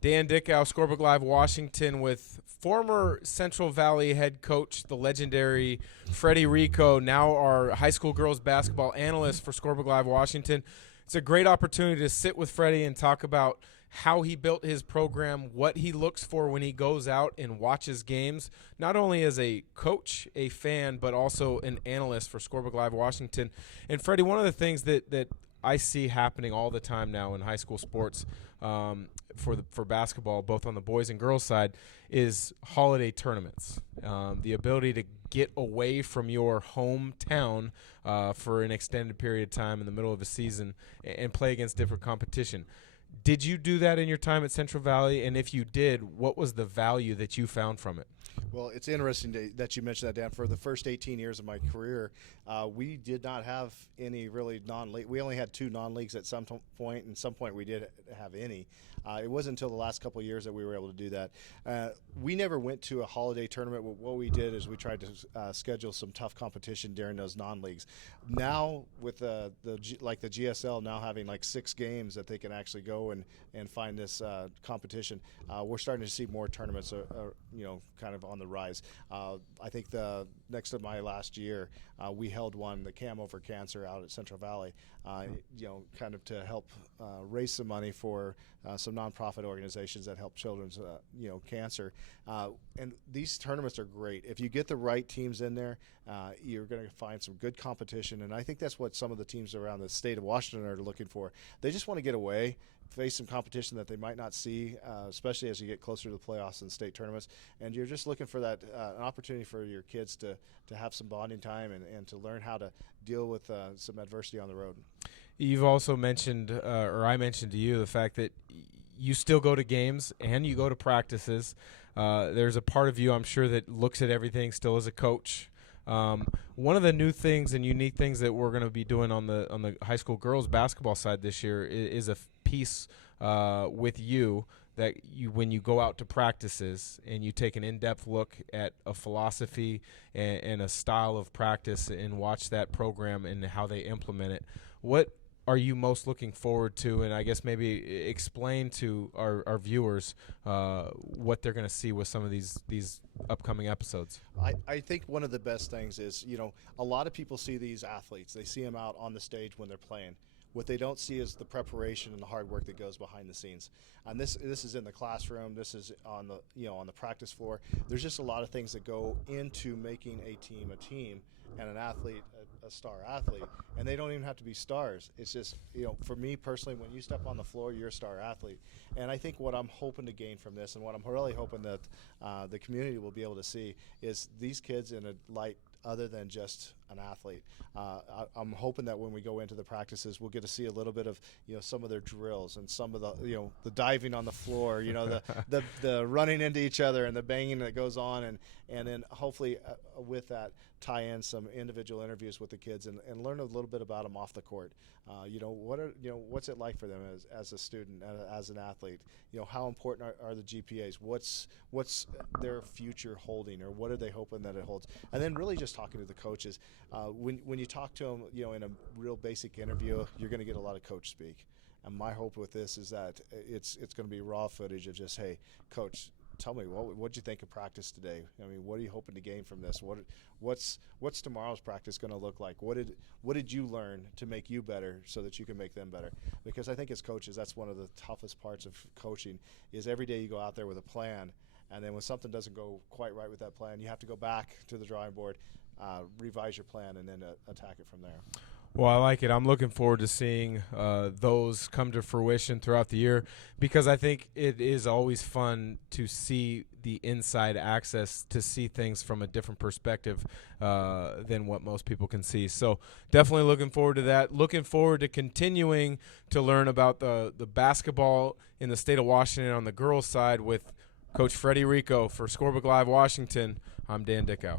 Dan Dickau, Scorebook Live, Washington, with former Central Valley head coach, the legendary Freddie Rehkow, now our high school girls basketball analyst for Scorebook Live, Washington. It's a great opportunity to sit with Freddie and talk about how he built his program, what he looks for when he goes out and watches games, not only as a coach, a fan, but also an analyst for Scorebook Live, Washington. And Freddie, one of the things that I see happening all the time now in high school sports for basketball, both on the boys and girls side, is holiday tournaments. The ability to get away from your hometown for an extended period of time in the middle of a season and play against different competition. Did you do that in your time at Central Valley? And if you did, what was the value that you found from it? Well, it's interesting that you mentioned that, Dan. For the first 18 years of my career, we did not have any really non-league. We only had 2 non-leagues at some point, and some point we did have any. It wasn't until the last couple of years that we were able to do that. We never went to a holiday tournament. What we did is we tried to schedule some tough competition during those non-leagues. Now, with the GSL now having like 6 games that they can actually go and find this competition, we're starting to see more tournaments, kind of on the rise. I think the next of my last year, we held one, the Camo for Cancer, out at Central Valley, kind of to help raise some money for some nonprofit organizations that help children's, cancer. And these tournaments are great. If you get the right teams in there, you're going to find some good competition. And I think that's what some of the teams around the state of Washington are looking for. They just want to get away, face some competition that they might not see, especially as you get closer to the playoffs and state tournaments. And you're just looking for that an opportunity for your kids to have some bonding time and to learn how to deal with some adversity on the road. You've also mentioned, or I mentioned to you, the fact that you still go to games and you go to practices. There's a part of you, I'm sure, that looks at everything still as a coach. One of the new things and unique things that we're going to be doing on the high school girls basketball side this year is a piece with you that when you go out to practices and you take an in-depth look at a philosophy and a style of practice and watch that program and how they implement it. What are you most looking forward to, and I guess maybe explain to our viewers what they're going to see with some of these upcoming episodes? I think one of the best things is, a lot of people see these athletes. They see them out on the stage when they're playing. What they don't see is the preparation and the hard work that goes behind the scenes. And this is in the classroom. This is on the practice floor. There's just a lot of things that go into making a team, and an athlete a star athlete. And they don't even have to be stars. It's just, for me personally, when you step on the floor, you're a star athlete. And I think what I'm hoping to gain from this, and what I'm really hoping that the community will be able to see, is these kids in a light other than just an athlete. I'm hoping that when we go into the practices, we'll get to see a little bit of some of their drills and some of the diving on the floor, the running into each other and the banging that goes on, and then hopefully with that tie in some individual interviews with the kids and learn a little bit about them off the court. What's it like for them as a student, as an athlete? How important are the GPAs? What's their future holding, or what are they hoping that it holds? And then really just talking to the coaches. When you talk to them, in a real basic interview, you're going to get a lot of coach speak. And my hope with this is that it's going to be raw footage of just, hey, coach, tell me, what'd you think of practice today? I mean, what are you hoping to gain from this? What's tomorrow's practice going to look like? What did you learn to make you better so that you can make them better? Because I think as coaches, that's one of the toughest parts of coaching, is every day you go out there with a plan, and then when something doesn't go quite right with that plan, you have to go back to the drawing board, revise your plan, and then attack it from there. Well, I like it. I'm looking forward to seeing those come to fruition throughout the year, because I think it is always fun to see the inside access, to see things from a different perspective than what most people can see. So definitely looking forward to that. Looking forward to continuing to learn about the basketball in the state of Washington on the girls' side with Coach Freddie Rehkow. For Scorebook Live Washington, I'm Dan Dickau.